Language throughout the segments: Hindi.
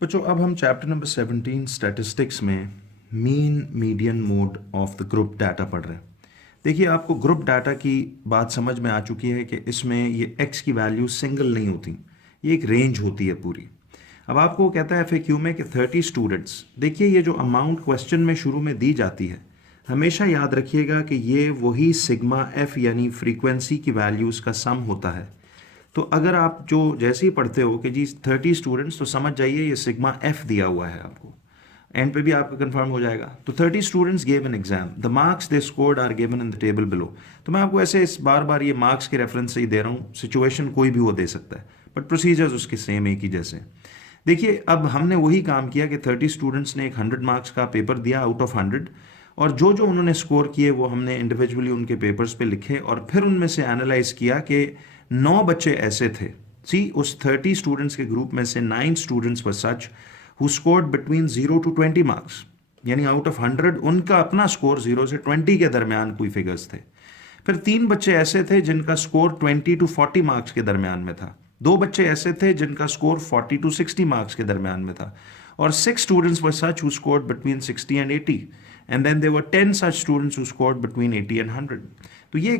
बच्चों अब हम चैप्टर नंबर 17 स्टैटिस्टिक्स में mean median mode of the group data पढ़ रहे हैं। देखिए आपको ग्रुप डाटा की बात समझ में आ चुकी है कि इसमें ये एक्स की वैल्यू सिंगल नहीं होती, ये एक रेंज होती है पूरी। अब आपको कहता है एफएक्यू में कि 30 स्टूडेंट्स, देखिए ये जो अमाउंट क्वेश्चन में शुरू में दी जाती है हमेशा याद रखिएगा कि ये वही सिग्मा एफ यानी फ्रीक्वेंसी की वैल्यूज़ का सम होता है। तो अगर आप जो जैसे ही पढ़ते हो कि जी 30 स्टूडेंट्स, तो समझ जाइए ये सिग्मा एफ दिया हुआ है आपको, एंड पे भी आपका कंफर्म हो जाएगा। तो 30 students gave an exam, the marks they scored are given in the table below. तो मैं आपको ऐसे इस बार बार ये मार्क्स के रेफरेंस से ही दे रहा हूँ, सिचुएशन कोई भी वो दे सकता है, बट प्रोसीजर्स उसके सेम एक ही जैसे। देखिए अब हमने वही काम किया कि 30 स्टूडेंट्स ने एक 100 मार्क्स का पेपर दिया आउट ऑफ 100, और जो जो उन्होंने स्कोर किए वो हमने इंडिविजुअली उनके पेपर्स पे लिखे, और फिर उनमें से एनालाइज किया कि 9 बच्चे ऐसे थे, सी उस 30 स्टूडेंट्स के ग्रुप में से 9 students were such who scored between 0 to 20 marks, यानी आउट ऑफ 100 उनका अपना स्कोर 0 से 20 के दरमियान कोई फिगर्स थे। फिर 3 बच्चे ऐसे थे जिनका स्कोर 20 to 40 मार्क्स के दरमियान में था। 2 बच्चे ऐसे थे जिनका स्कोर 40 to 60 मार्क्स के दरमियान में था, और 6 students were such who scored between 60 and 80, and then there were 10 such students who scored between 80 and 100। तो ये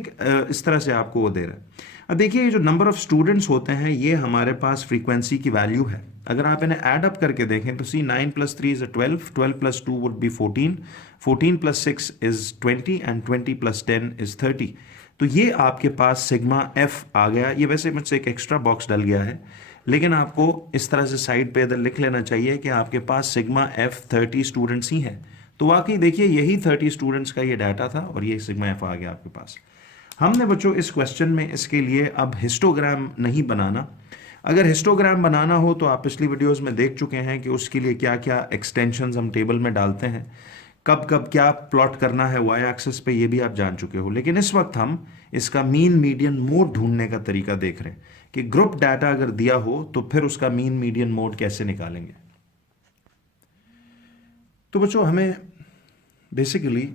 इस तरह से आपको वो दे रहा है। अब देखिए ये जो नंबर ऑफ स्टूडेंट्स होते हैं ये हमारे पास फ्रीक्वेंसी की वैल्यू है। अगर आप इन्हें ऐड अप करके देखें तो सी 9 + 3 is 12, 12 + 2 would be 14, 14 + 6 is 20, and 20 + 10 is 30। तो ये आपके पास सिग्मा एफ आ गया। ये वैसे मुझसे एक एक्स्ट्रा बॉक्स डल गया है, लेकिन आपको इस तरह से साइड पे इधर लिख लेना चाहिए कि आपके पास सिग्मा एफ 30 स्टूडेंट्स ही हैं। तो वाकई देखिए यही 30 स्टूडेंट्स का ये डाटा था और ये सिग्मा एफ आ गया आपके पास। हमने बच्चों इस क्वेश्चन में इसके लिए अब हिस्टोग्राम नहीं बनाना। अगर हिस्टोग्राम बनाना हो तो आप पिछली वीडियोस में देख चुके हैं कि उसके लिए क्या क्या एक्सटेंशंस हम टेबल में डालते हैं, कब कब क्या प्लॉट करना है वाई एक्सिस पे, ये भी आप जान चुके हो। लेकिन इस वक्त हम इसका मीन मीडियन मोड ढूंढने का तरीका देख रहे हैं कि ग्रुप डाटा अगर दिया हो तो फिर उसका मीन मीडियन मोड कैसे निकालेंगे। तो बच्चों हमें बेसिकली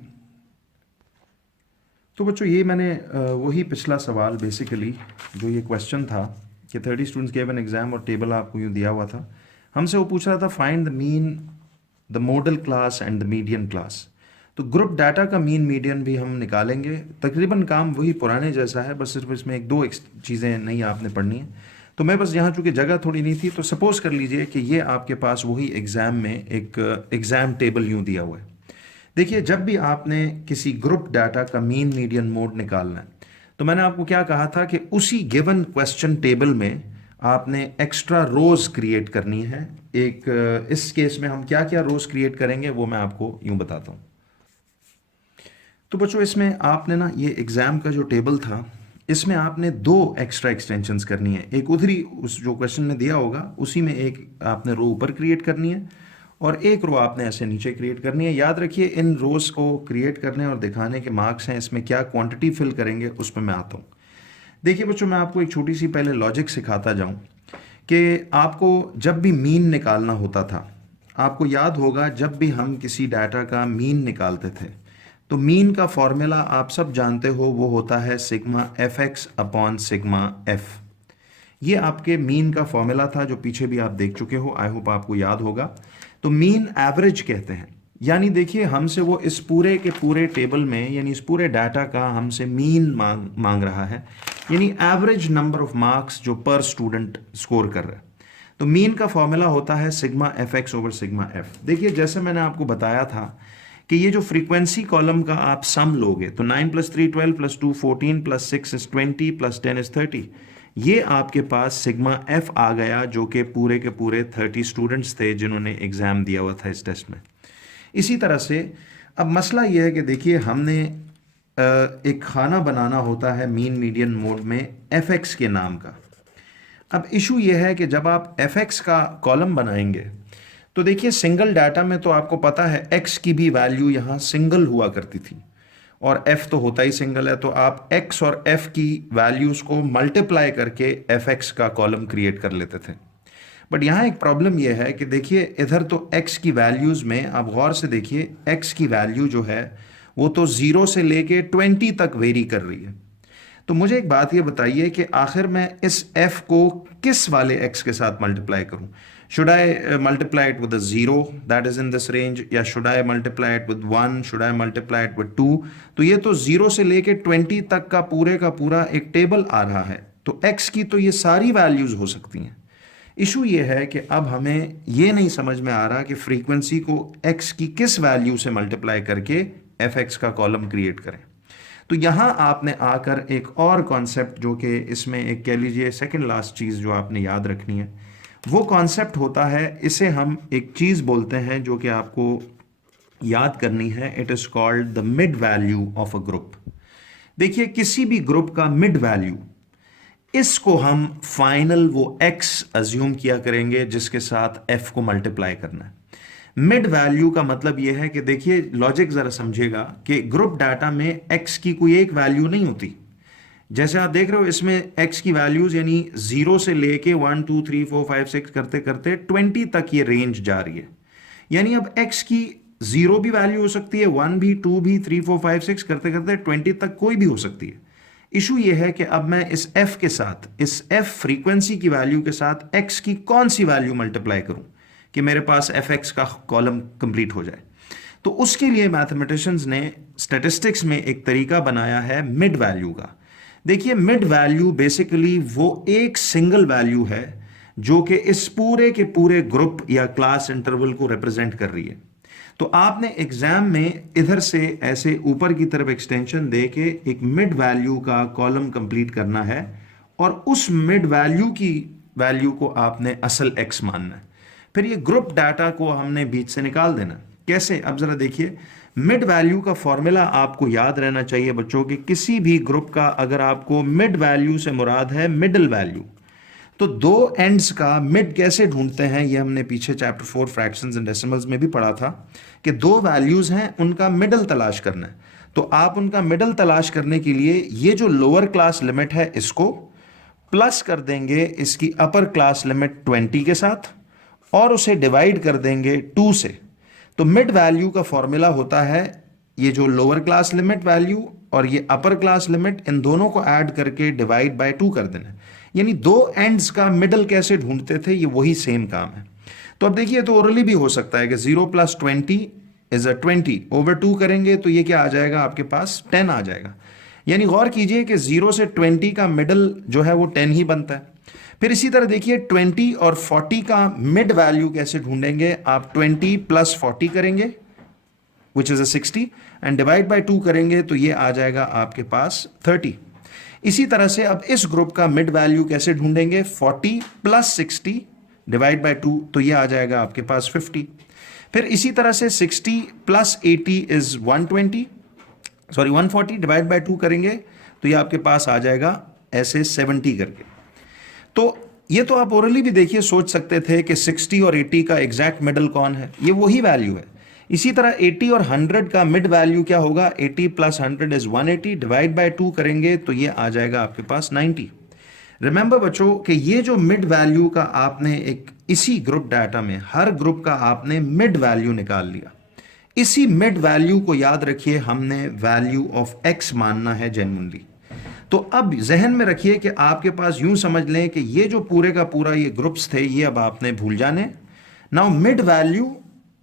ये मैंने वही पिछला सवाल बेसिकली जो ये क्वेश्चन था कि 30 स्टूडेंट्स गेव एन एग्जाम और टेबल आपको यूँ दिया हुआ था, हमसे वो पूछ रहा था find the mean the model class and the median class. तो ग्रुप डाटा का मीन मीडियन भी हम निकालेंगे, तकरीबन काम वही पुराने जैसा है, बस सिर्फ इसमें एक दो चीज़ें नहीं आपने पढ़नी है। तो मैं बस यहाँ चूँकि जगह थोड़ी नहीं थी, तो सपोज कर लीजिए कि ये आपके पास वही एग्ज़ाम में एक एग्ज़ाम टेबल यूँ दिया हुआ है। देखिए जब भी आपने किसी ग्रुप डाटा का मीन मीडियन मोड निकालना है तो मैंने आपको क्या कहा था कि उसी गिवन क्वेश्चन टेबल में आपने एक्स्ट्रा रोज क्रिएट करनी है। इस केस में हम क्या क्या रोज क्रिएट करेंगे वो मैं आपको यूं बताता हूं। तो बच्चों इसमें आपने ना ये एग्जाम का जो टेबल था इसमें आपने 2 एक्स्ट्रा एक्सटेंशंस करनी है। एक उधरी उस जो क्वेश्चन में दिया होगा उसी में एक आपने रो ऊपर क्रिएट करनी है और एक रो आपने ऐसे नीचे क्रिएट करनी है। याद रखिए इन रोज को क्रिएट करने और दिखाने के मार्क्स हैं, इसमें क्या क्वांटिटी फिल करेंगे उस पर मैं आता हूँ। देखिए बच्चों मैं आपको एक छोटी सी पहले लॉजिक सिखाता जाऊँ कि आपको जब भी मीन निकालना होता था, आपको याद होगा जब भी हम किसी डाटा का मीन निकालते थे तो मीन का फॉर्मूला आप सब जानते हो, वो होता है sigma F x upon sigma F. ये आपके मीन का फॉर्मूला था जो पीछे भी आप देख चुके हो, आई होप आपको याद होगा। तो मीन एवरेज कहते हैं, यानी देखिए हमसे वो इस पूरे के पूरे टेबल में यानी इस पूरे डाटा का हमसे मीन मांग रहा है, यानी एवरेज नंबर ऑफ मार्क्स जो पर स्टूडेंट स्कोर कर रहा है। तो मीन का फॉर्मूला होता है sigma F X over sigma F. देखिए जैसे मैंने आपको बताया था कि ये जो फ्रीक्वेंसी कॉलम का आप सम लोगे तो 9 + 3 12 + 2 14 + 6 is 20 + 10 is 30, ये आपके पास सिग्मा एफ आ गया जो कि पूरे के पूरे 30 स्टूडेंट्स थे जिन्होंने एग्जाम दिया हुआ था इस टेस्ट में। इसी तरह से अब मसला ये है कि देखिए हमने एक खाना बनाना होता है मीन मीडियन मोड में एफ एक्स के नाम का। अब इशू ये है कि जब आप एफ एक्स का कॉलम बनाएंगे तो देखिए सिंगल डाटा में तो आपको पता है एक्स की भी वैल्यू यहाँ सिंगल हुआ करती थी और f तो होता ही सिंगल है, तो आप x और f की वैल्यूज़ को मल्टीप्लाई करके fx का कॉलम क्रिएट कर लेते थे। बट यहाँ एक प्रॉब्लम यह है कि देखिए इधर तो x की वैल्यूज़ में आप गौर से देखिए x की वैल्यू जो है वो तो 0 से लेके 20 तक वेरी कर रही है। तो मुझे एक बात ये बताइए कि आखिर मैं इस f को किस वाले x के साथ मल्टीप्लाई करूँ, Should I multiply it with a 0 that is in this range, या should I multiply it with 1, should I multiply it with 2? तो ये तो 0 से लेके 20 तक का पूरा एक टेबल आ रहा है, तो x की तो ये सारी वैल्यूज हो सकती हैं। इशू ये है कि अब हमें ये नहीं समझ में आ रहा कि फ्रीक्वेंसी को x की किस वैल्यू से मल्टीप्लाई करके fx का कॉलम क्रिएट करें। तो यहां आपने आकर एक और कॉन्सेप्ट, जो कि इसमें एक कह लीजिए सेकंड लास्ट चीज़ जो आपने याद रखनी है, वो कॉन्सेप्ट होता है, इसे हम एक चीज़ बोलते हैं जो कि आपको याद करनी है। It is called the mid value of a group. देखिए, किसी भी ग्रुप का मिड वैल्यू, इसको हम फाइनल वो x अज्यूम किया करेंगे जिसके साथ f को मल्टीप्लाई करना है। मिड वैल्यू का मतलब यह है कि देखिए, लॉजिक जरा समझिएगा कि ग्रुप डाटा में x की कोई एक वैल्यू नहीं होती। जैसे आप देख रहे हो, इसमें x की वैल्यूज यानी 0 से लेके 1 2 3 4 5 6 करते करते 20 तक ये रेंज जा रही है। यानी अब x की 0 भी वैल्यू हो सकती है, 1 भी, 2 भी, 3 4 5 6 करते करते 20 तक कोई भी हो सकती है। इशू ये है कि अब मैं इस f के साथ, इस f फ्रीक्वेंसी की वैल्यू के साथ x की कौन सी वैल्यू मल्टीप्लाई करूं कि मेरे पास fx का कॉलम कंप्लीट हो जाए। तो उसके लिए मैथमेटिशियंस ने स्टैटिस्टिक्स में एक तरीका बनाया है मिड वैल्यू का। देखिए, मिड वैल्यू बेसिकली वो एक सिंगल वैल्यू है जो कि इस पूरे के पूरे ग्रुप या क्लास इंटरवल को रिप्रेजेंट कर रही है। तो आपने एग्जाम में इधर से ऐसे ऊपर की तरफ एक्सटेंशन दे के एक मिड वैल्यू का कॉलम कंप्लीट करना है, और उस मिड वैल्यू की वैल्यू को आपने असल x मानना है। फिर ये ग्रुप डाटा को हमने बीच से निकाल देना। कैसे? अब जरा देखिए, मिड वैल्यू का फॉर्मूला आपको याद रहना चाहिए बच्चों कि किसी भी ग्रुप का अगर आपको मिड वैल्यू से मुराद है मिडिल वैल्यू, तो दो एंड्स का मिड कैसे ढूंढते हैं, ये हमने पीछे चैप्टर 4 फ्रैक्शंस एंड डेसिमल्स में भी पढ़ा था कि दो वैल्यूज हैं, उनका मिडल तलाश करना है। तो आप उनका मिडल तलाश करने के लिए ये जो लोअर क्लास लिमिट है इसको प्लस कर देंगे इसकी अपर क्लास लिमिट 20 के साथ, और उसे डिवाइड कर देंगे 2 से। तो मिड वैल्यू का फॉर्मूला होता है ये जो लोअर क्लास लिमिट वैल्यू और ये अपर क्लास लिमिट, इन दोनों को ऐड करके डिवाइड बाय 2 कर देना। यानी दो एंड्स का मिडल कैसे ढूंढते थे, ये वही सेम काम है। तो अब देखिए, तो ओरली भी हो सकता है कि 0 + 20 इज 20 ओवर 2 करेंगे तो ये क्या आ जाएगा, आपके पास 10 आ जाएगा। यानी गौर कीजिए कि 0 से 20 का मिडल जो है वो 10 ही बनता है। फिर इसी तरह देखिए, 20 और 40 का मिड वैल्यू कैसे ढूंढेंगे, आप 20 + 40 करेंगे which is 60 and divide by 2 करेंगे तो ये आ जाएगा आपके पास 30। इसी तरह से अब इस ग्रुप का मिड वैल्यू कैसे ढूंढेंगे, 40 + 60 डिवाइड बाय 2 तो ये आ जाएगा आपके पास 50। फिर इसी तरह से 60 + 80 इज 140 डिवाइड बाय 2 करेंगे तो ये आपके पास आ जाएगा ऐसे 70 करके। तो ये तो आप ओरली भी देखिए सोच सकते थे कि 60 और 80 का एग्जैक्ट मिडल कौन है, ये वही वैल्यू है। इसी तरह 80 और 100 का मिड वैल्यू क्या होगा, 80 + 100 इज 180 डिवाइड बाय 2 करेंगे तो ये आ जाएगा आपके पास 90। रिमेंबर बच्चों कि ये जो मिड वैल्यू का आपने एक इसी ग्रुप डाटा में हर ग्रुप का आपने मिड वैल्यू निकाल लिया। इसी मिड वैल्यू को याद रखिए हमने वैल्यू ऑफ x मानना है जेन्युइनली। तो अब जहन में रखिए कि आपके पास यूं समझ लें कि ये जो पूरे का पूरा ये ग्रुप्स थे ये अब आपने भूल जाने। नाउ मिड वैल्यू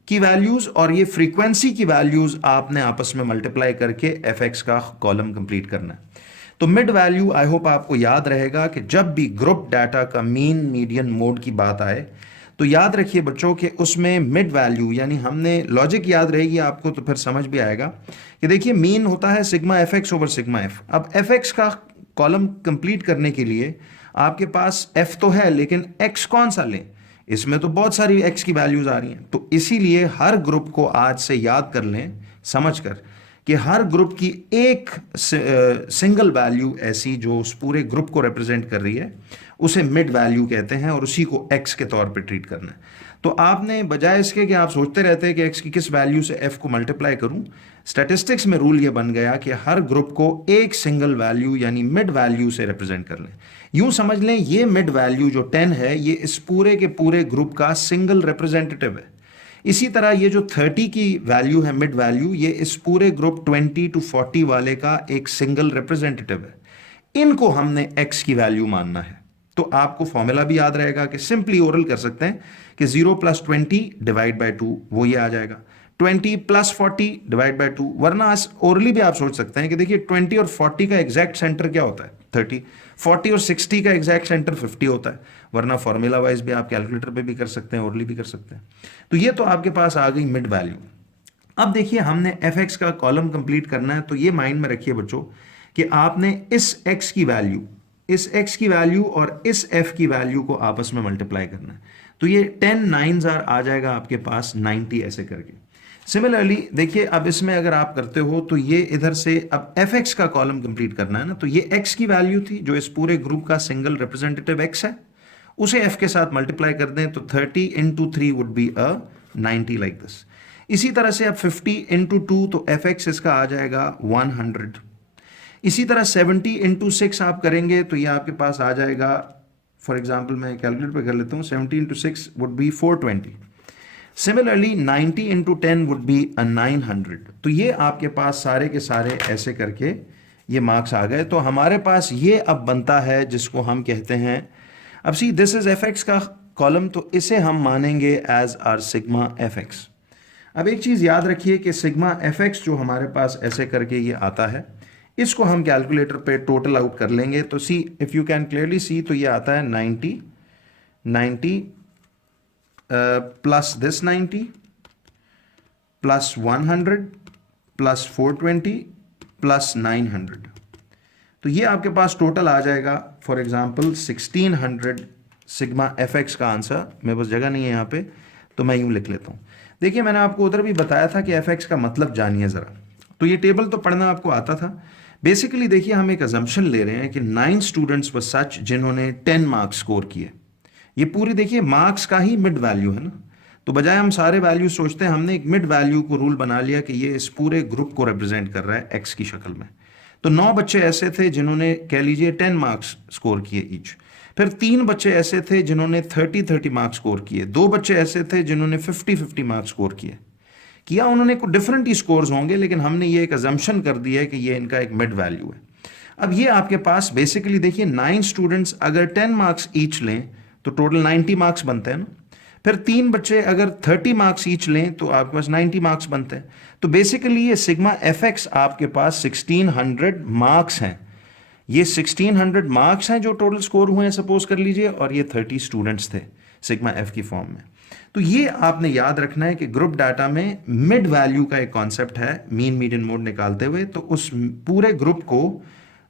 की वैल्यूज और ये फ्रीक्वेंसी की वैल्यूज आपने आपस में मल्टीप्लाई करके fx का कॉलम कंप्लीट करना है। तो मिड वैल्यू आई होप आपको याद रहेगा कि जब भी ग्रुप डाटा का मीन मीडियन मोड की बात आए तो याद रखिए बच्चों कि उसमें मिड वैल्यू यानी हमने लॉजिक याद रहेगी आपको, तो फिर समझ भी आएगा कि देखिए मीन होता है sigma fx over sigma f। अब fx का कॉलम कंप्लीट करने के लिए आपके पास f तो है, लेकिन x कौन सा लें, इसमें तो बहुत सारी x की वैल्यूज आ रही हैं। तो इसीलिए हर ग्रुप को आज से याद कर लें समझकर कि हर ग्रुप की एक सिंगल वैल्यू ऐसी जो उस पूरे ग्रुप को रिप्रेजेंट कर रही है उसे मिड वैल्यू कहते हैं, और उसी को x के तौर पे ट्रीट करना है। तो आपने बजाय इसके कि आप सोचते रहते हैं कि x की किस वैल्यू से f को मल्टीप्लाई करूं, स्टैटिस्टिक्स में रूल ये बन गया कि हर ग्रुप को एक सिंगल वैल्यू यानी मिड वैल्यू से रिप्रेजेंट कर लें। यूं समझ लें ये मिड वैल्यू जो 10 है ये इस पूरे के पूरे ग्रुप का सिंगल रिप्रेजेंटेटिव है। इसी तरह ये जो 30 की वैल्यू है मिड वैल्यू, ये इस पूरे ग्रुप 20 to 40 वाले का एक सिंगल रिप्रेजेंटेटिव है। इनको हमने x की वैल्यू मानना है। तो आपको फॉर्मूला भी याद रहेगा कि सिंपली ओरल कर सकते हैं कि 0 + 20 डिवाइड बाय 2 वो ये आ जाएगा, 20 + 40 डिवाइड बाय 2, वरना ओरली भी आप सोच सकते हैं कि देखिए 20 और 40 का एग्जैक्ट सेंटर क्या होता है 30, 40 और 60 का एग्जैक्ट सेंटर 50 होता है, वरना फॉर्मूला वाइज भी आप कैलकुलेटर पे भी कर सकते हैं, ओरली भी कर सकते हैं। तो ये तो आपके पास आ गई मिड वैल्यू। अब देखिए हमने एफ एक्स का कॉलम कंप्लीट करना है, तो ये माइंड में रखिए बच्चों कि आपने इस एक्स की वैल्यू, इस एक्स की वैल्यू और इस एफ की वैल्यू को आपस में मल्टीप्लाई करना है। तो ये 10 9s आ जाएगा आपके पास 90 ऐसे करके। सिमिलरली देखिए अब इसमें अगर आप करते हो तो ये इधर से अब एफ एक्स का कॉलम कंप्लीट करना है ना, तो ये एक्स की वैल्यू थी जो इस पूरे ग्रुप का सिंगल रिप्रेजेंटेटिव एक्स है, उसे एफ के साथ मल्टीप्लाई कर दें तो 30 × 3 would be a 90 like this. इसी तरह से अब 50 × 2 तो एफ एक्स इसका आ जाएगा 100। इसी तरह 70 × 6 आप करेंगे तो ये आपके पास आ जाएगा, फॉर एग्जाम्पल मैं कैलकुलेटर पे कर लेता हूँ, 70 × 6 would be 420। Similarly 90 × 10 would be a 900। तो ये आपके पास सारे के सारे ऐसे करके ये मार्क्स आ गए। तो हमारे पास ये अब बनता है जिसको हम कहते हैं, अब see this is F X का कॉलम, तो इसे हम मानेंगे as our sigma F X. अब एक चीज़ याद रखिए कि सिग्मा एफ एक्स जो हमारे पास ऐसे करके ये आता है, इसको हम कैलकुलेटर पे टोटल आउट कर लेंगे। तो सी if you can clearly see, तो ये आता है 90 plus this 90 plus 100 plus 420 plus 900। तो ये आपके पास टोटल आ जाएगा for example 1600 sigma F X का आंसर। मेरे पास जगह नहीं है यहाँ पे, तो मैं यूँ लिख लेता हूँ। देखिए मैंने आपको उधर भी बताया था कि एफ एक्स का मतलब जानिए ज़रा। तो ये टेबल तो पढ़ना आपको आता था। बेसिकली देखिए हम एक अजम्पशन ले रहे हैं कि 9 स्टूडेंट्स व सच जिन्होंने 10 मार्क्स स्कोर किए। ये पूरी देखिए मार्क्स का ही मिड वैल्यू है ना, तो बजाय हम सारे वैल्यू सोचते हैं, हमने एक मिड वैल्यू को रूल बना लिया कि ये इस पूरे ग्रुप को रिप्रेजेंट कर रहा है एक्स की शक्ल में। तो 9 बच्चे ऐसे थे जिन्होंने कह लीजिए 10 मार्क्स स्कोर किए ईच। फिर 3 बच्चे ऐसे थे जिन्होंने 30 मार्क्स स्कोर किए। 2 बच्चे ऐसे थे जिन्होंने 50 मार्क्स स्कोर किया उन्होंने कुछ डिफरेंट ही स्कोर्स होंगे, लेकिन हमने ये एक अजम्पशन कर दिया है कि ये इनका एक मिड वैल्यू है। अब ये आपके पास बेसिकली देखिए 9 स्टूडेंट्स अगर 10 मार्क्स ईच लें तो टोटल 90 मार्क्स बनते हैं ना। फिर 3 बच्चे अगर 30 मार्क्स ईच लें तो आपके पास 90 मार्क्स बनते हैं। तो बेसिकली ये सिग्मा एफ एक्स आपके पास 1600 मार्क्स हैं। ये 1600 मार्क्स हैं जो टोटल स्कोर हुए हैं सपोज कर लीजिए, और ये 30 स्टूडेंट्स थे सिग्मा एफ की फॉर्म में। तो ये आपने याद रखना है कि ग्रुप डाटा में मिड वैल्यू का एक कॉन्सेप्ट है, मीन मीडियन मोड निकालते हुए। तो उस पूरे ग्रुप को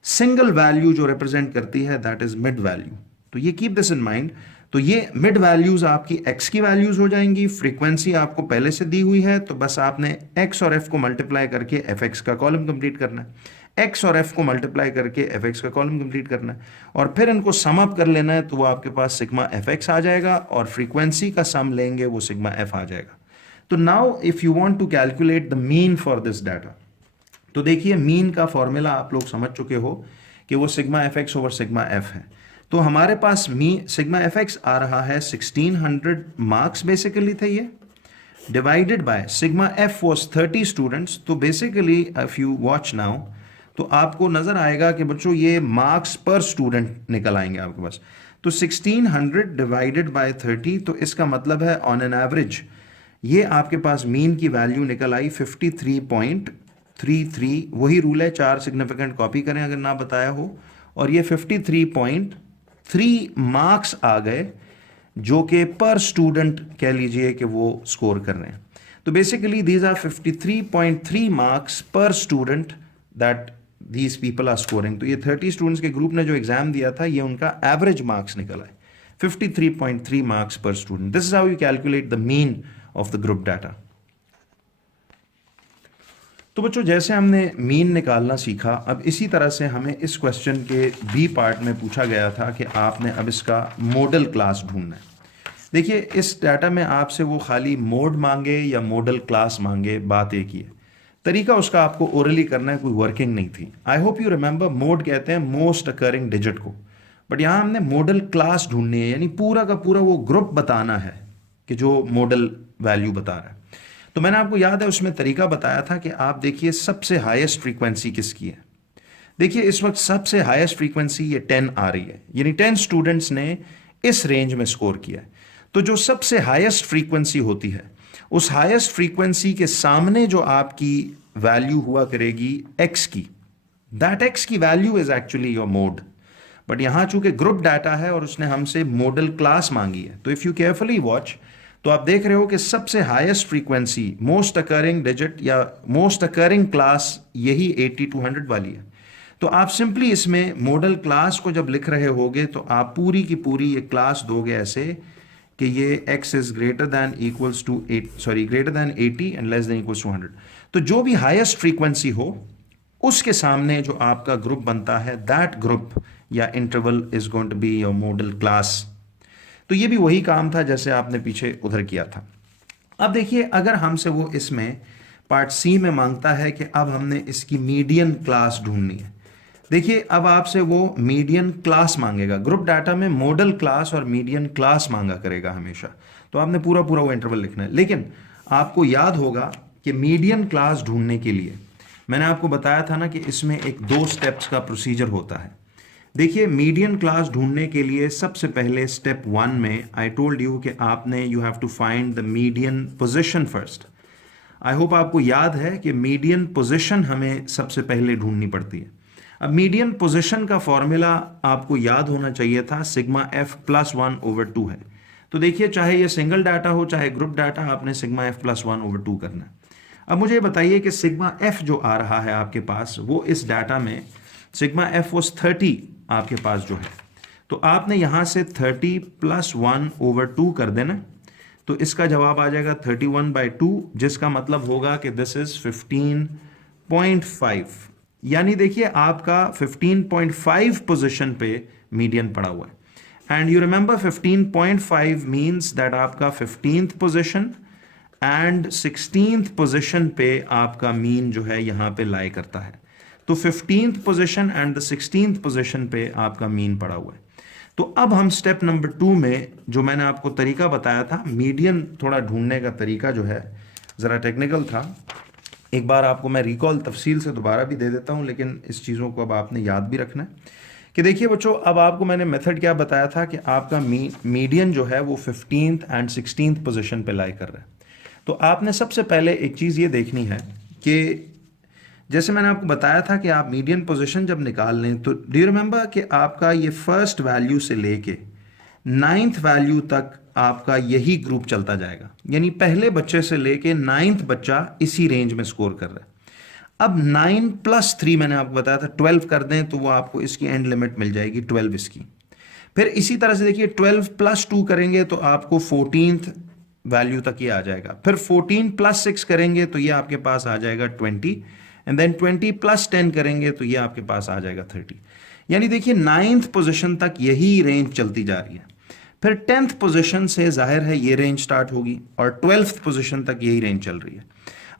सिंगल वैल्यू जो रिप्रेजेंट करती है दैट इज मिड वैल्यू। तो ये कीप दिस इन माइंड। तो ये मिड वैल्यूज आपकी एक्स की वैल्यूज हो जाएंगी। फ्रीक्वेंसी आपको पहले से दी हुई है, तो बस आपने एक्स और एफ को मल्टीप्लाई करके एफ एक्स का कॉलम कंप्लीट करना है, एक्स और एफ को मल्टीप्लाई करके एफ एक्स का कॉलम कंप्लीट करना है, और फिर इनको सम अप कर लेना है, तो वो आपके पास सिग्मा एफ एक्स आ जाएगा, और फ्रीक्वेंसी का सम लेंगे वो सिग्मा एफ आ जाएगा। तो now if you want to calculate the mean for this data, तो देखिए मीन का फॉर्मूला आप लोग समझ चुके हो कि वो sigma F X over sigma F है। तो हमारे पास सिग्मा एफ एक्स आ रहा है 1600 मार्क्स बेसिकली थे ये, divided by sigma F was 30 students. तो basically if you watch now तो आपको नजर आएगा कि बच्चों ये मार्क्स पर स्टूडेंट निकल आएंगे आपके पास। तो 1600 डिवाइडेड बाय 30, तो इसका मतलब है ऑन एन एवरेज ये आपके पास मीन की वैल्यू निकल आई 53.33। वही रूल है, 4 सिग्निफिकेंट कॉपी करें अगर ना बताया हो, और ये 53.3 मार्क्स आ गए जो कि पर स्टूडेंट कह लीजिए कि वो स्कोर कर रहे हैं। तो बेसिकली दीज आर 53.3 मार्क्स पर student that these people are scoring। तो ये 30 स्टूडेंट्स के ग्रुप ने जो एग्जाम दिया था ये उनका एवरेज मार्क्स निकल आए 53.3 मार्क्स पर student. This is how you calculate the mean of the group data. तो बच्चों जैसे हमने मीन निकालना सीखा, अब इसी तरह से हमें इस क्वेश्चन के बी पार्ट में पूछा गया था कि आपने अब इसका मॉडल क्लास ढूंढना है। देखिए इस डाटा में आपसे वो खाली मोड मांगे या मॉडल क्लास मांगे, बात एक ही है, तरीका उसका आपको ओरली करना है, कोई वर्किंग नहीं थी। I hope you remember, mode कहते हैं मोस्ट अकरिंग डिजिट को, बट यहाँ हमने मॉडल क्लास ढूंढनी है, यानी पूरा का पूरा वो ग्रुप बताना है कि जो मॉडल वैल्यू बता रहा है। तो मैंने आपको याद है उसमें तरीका बताया था कि आप देखिए सबसे हाईएस्ट फ्रीक्वेंसी किसकी है। देखिए इस वक्त सबसे हाईएस्ट फ्रीक्वेंसी ये 10 आ रही है, यानी 10 स्टूडेंट्स ने इस रेंज में स्कोर किया है। तो जो सबसे हाईएस्ट फ्रीक्वेंसी होती है, उस हाईएस्ट फ्रीक्वेंसी के सामने जो आपकी वैल्यू हुआ करेगी x की, दैट x की value is actually your mode. But यहां चूंकि ग्रुप डाटा है और उसने हमसे मॉडल क्लास मांगी है, तो इफ यू केयरफुली वॉच तो आप देख रहे हो कि सबसे highest frequency, most occurring digit या मोस्ट अकरिंग क्लास यही 80 to 100 वाली है। तो आप सिंपली इसमें मॉडल क्लास को जब लिख रहे होगे तो आप पूरी की पूरी ये क्लास दोगे ऐसे कि ये x is greater than equals to greater than 80 and less than equals to 100। तो जो भी हाईएस्ट फ्रीक्वेंसी हो उसके सामने जो आपका ग्रुप बनता है, दैट ग्रुप या interval is going to be your model class. तो ये भी वही काम था जैसे आपने पीछे उधर किया था। अब देखिए, अगर हमसे वो इसमें पार्ट सी में मांगता है कि अब हमने इसकी मीडियन क्लास ढूंढनी है। देखिए, अब आपसे वो मीडियन क्लास मांगेगा। ग्रुप डाटा में मॉडल क्लास और मीडियन क्लास मांगा करेगा हमेशा, तो आपने पूरा पूरा वो इंटरवल लिखना है। लेकिन आपको याद होगा कि मीडियन क्लास ढूंढने के लिए मैंने आपको बताया था ना कि इसमें एक 2 स्टेप्स का प्रोसीजर होता है। देखिए, मीडियन क्लास ढूंढने के लिए सबसे पहले स्टेप 1 में आई टोल्ड यू कि आपने you have to find the median position first. I hope आपको याद है कि मीडियन पोजीशन हमें सबसे पहले ढूंढनी पड़ती है। अब मीडियन पोजीशन का फॉर्मूला आपको याद होना चाहिए था, सिग्मा एफ प्लस 1/2 है। तो देखिए, चाहे ये सिंगल डाटा हो चाहे ग्रुप डाटा, आपने सिग्मा एफ प्लस 1/2 करना है। अब मुझे बताइए कि सिग्मा एफ जो आ रहा है आपके पास, वो इस डाटा में सिग्मा एफ वॉज 30 आपके पास जो है, तो आपने यहां से 30 प्लस 1/2 कर देना। तो इसका जवाब आ जाएगा 31/2, जिसका मतलब होगा कि दिस इज 15.5। यानी देखिए, आपका 15.5 पोजीशन पे मीडियन पड़ा हुआ है। And you remember 15.5 means that आपका 15th position and 16th position पे आपका मीन जो है यहां पे लाई करता है। तो 15th position and the 16th position पे आपका मीन पड़ा हुआ है। तो अब हम स्टेप नंबर 2 में जो मैंने आपको तरीका बताया था, मीडियन थोड़ा ढूंढने का तरीका जो है ज़रा टेक्निकल था। एक बार आपको मैं रिकॉल तफसील से दोबारा भी दे देता हूं, लेकिन इस चीज़ों को अब आपने याद भी रखना है कि देखिए बच्चों, अब आपको मैंने मेथड क्या बताया था कि आपका मीडियन जो है वो 15th एंड 16th पोजीशन पे लाई कर रहा है। तो आपने सबसे पहले एक चीज़ ये देखनी है कि जैसे मैंने आपको बताया था कि आप मीडियन पोजीशन जब निकाल लें, तो डू यू रिमेंबर कि आपका ये फर्स्ट वैल्यू से लेके 9th वैल्यू तक आपका यही ग्रुप चलता जाएगा। यानी पहले बच्चे से लेके 9th बच्चा इसी रेंज में स्कोर कर रहा है। अब 9 + 3 मैंने आपको बताया था 12 कर दें तो वो आपको इसकी एंड लिमिट मिल जाएगी 12 इसकी। फिर इसी तरह से देखिए 12 + 2 करेंगे तो आपको 14th वैल्यू तक ये आ जाएगा। फिर 14 + 6 करेंगे तो ये आपके पास आ जाएगा 20, एंड देन 20 + 10 करेंगे तो ये आपके पास आ जाएगा 30। यानी देखिए 9th पोजीशन तक यही रेंज चलती जा रही है। फिर 10th पोजीशन से जाहिर है ये रेंज स्टार्ट होगी और 12th पोजीशन तक यही रेंज चल रही है।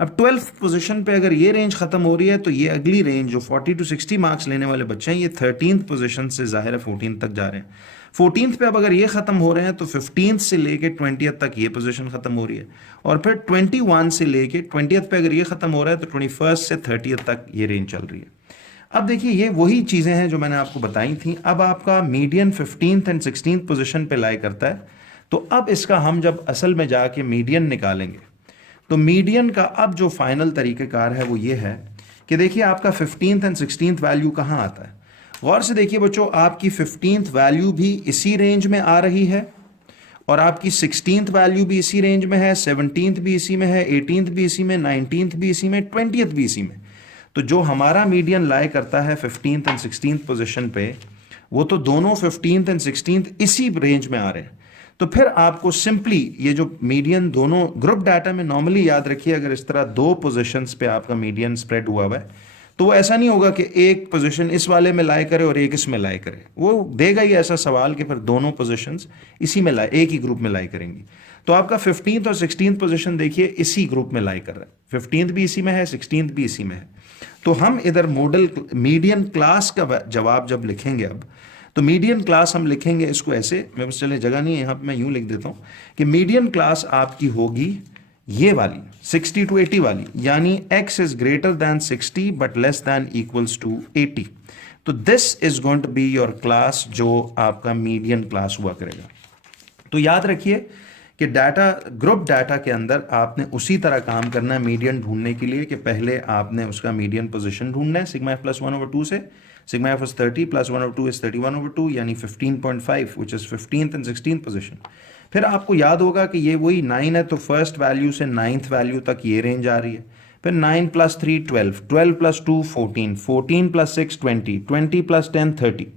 अब 12th पोजीशन पे अगर ये रेंज खत्म हो रही है तो ये अगली रेंज जो 40 to 60 मार्क्स लेने वाले बच्चे हैं, ये 13th पोजीशन से जाहिर है 14th तक जा रहे हैं। 14th पे अब अगर ये खत्म हो रहे हैं तो 15th से लेके 20th तक ये पोजीशन खत्म हो रही है, और फिर 21 से लेके 20th पे अगर ये खत्म हो रहा है तो 21st से 30th तक ये रेंज चल रही है। अब देखिए ये वही चीज़ें हैं जो मैंने आपको बताई थी। अब आपका median 15th and 16th position पे लाई करता है। तो अब इसका हम जब असल में जाके मीडियन निकालेंगे तो मीडियन का अब जो फाइनल तरीक़ेकार है वो ये है कि देखिए आपका 15th एंड 16th वैल्यू कहाँ आता है। गौर से देखिए बच्चों, आपकी 15th वैल्यू भी इसी रेंज में आ रही है और आपकी 16th वैल्यू भी इसी रेंज में है, 17th भी इसी में है, 18th भी इसी में, 19th भी इसी में, 20th भी इसी में। तो जो हमारा मीडियन लाई करता है 15th एंड 16th पोजीशन पे, वो तो दोनों 15th एंड 16th इसी रेंज में आ रहे हैं। तो फिर आपको सिंपली ये जो मीडियन दोनों ग्रुप डाटा में नॉर्मली याद रखिए, अगर इस तरह 2 पोजीशंस पे आपका मीडियन स्प्रेड हुआ है तो वो ऐसा नहीं होगा कि एक पोजीशन इस वाले में लाई करे और एक इसमें लाई करे। वो देगा ही ऐसा सवाल कि फिर दोनों पोजीशंस इसी में लाई, एक ही ग्रुप में लाई करेंगी। तो आपका 15th और 16th पोजीशन देखिए इसी ग्रुप में लाई कर रहा है, 15th भी इसी में है, 16th भी इसी में है। तो हम इधर मॉडल मीडियन क्लास का जवाब जब लिखेंगे, अब तो मीडियन क्लास हम लिखेंगे इसको ऐसे, मैं बस चले जगह नहीं है यहाँ पे, मैं यूं लिख देता हूँ कि मीडियन क्लास आपकी होगी ये वाली 60 to 80 वाली, यानी x is greater than 60 but less than equals to 80। तो this is going to be your class जो आपका मीडियन क्लास हुआ करेगा। तो याद रखिए कि डाटा, ग्रुप डाटा के अंदर आपने उसी तरह काम करना है मीडियन ढूंढने के लिए कि पहले आपने उसका मीडियन पोजीशन ढूंढना है सिग्मा एफ प्लस 1/2 से। Sigma F is 30 plus 1/2 is 31/2 यानी 15.5 which is 15th and 16th position. फिर आपको याद होगा कि ये वही 9 है तो फर्स्ट वैल्यू से 9th वैल्यू तक ये रेंज आ रही है। फिर 9 + 3 12, 12 + 2 14, 14 + 6 20, 20 + 10 30।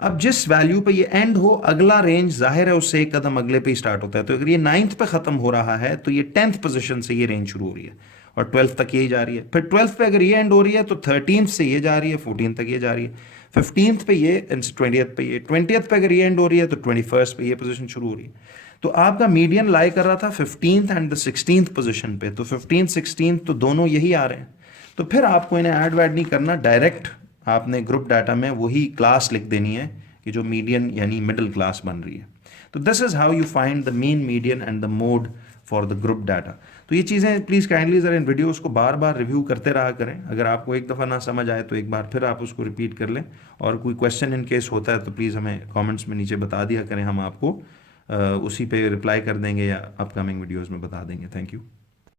अब जिस वैल्यू पे ये एंड हो, अगला रेंज जाहिर है उससे एक कदम अगले पे ही स्टार्ट होता है। तो अगर ये 9th पे खत्म हो रहा है तो ये 10th पोजीशन से ये रेंज शुरू हो रही है और 12th तक यही जा रही है। फिर 12th पे अगर ये एंड हो रही है तो 13th से ये जा रही है, 14th तक ये जा रही है, 15th पे ये, 20th पे ये, 20th पे अगर ये एंड हो रही है तो 21st पे ये पोजीशन शुरू हो रही है। तो आपका मीडियन लाई कर रहा था 15th and the 16th position पे, तो 15th 16th तो दोनों यही आ रहे हैं। तो फिर आपको इन्हें ऐड वैड नहीं करना, डायरेक्ट आपने ग्रुप डाटा में वही क्लास लिख देनी है कि जो मीडियन यानी मिडिल क्लास बन रही है। तो this is how you find the mean, median and the mode for the group data. तो ये चीज़ें प्लीज़ काइंडली ज़रा इन वीडियोस को बार बार रिव्यू करते रहा करें। अगर आपको एक दफ़ा ना समझ आए तो एक बार फिर आप उसको रिपीट कर लें, और कोई क्वेश्चन इन केस होता है तो प्लीज़ हमें कमेंट्स में नीचे बता दिया करें, हम आपको उसी पे रिप्लाई कर देंगे या अपकमिंग वीडियोस में बता देंगे। Thank you.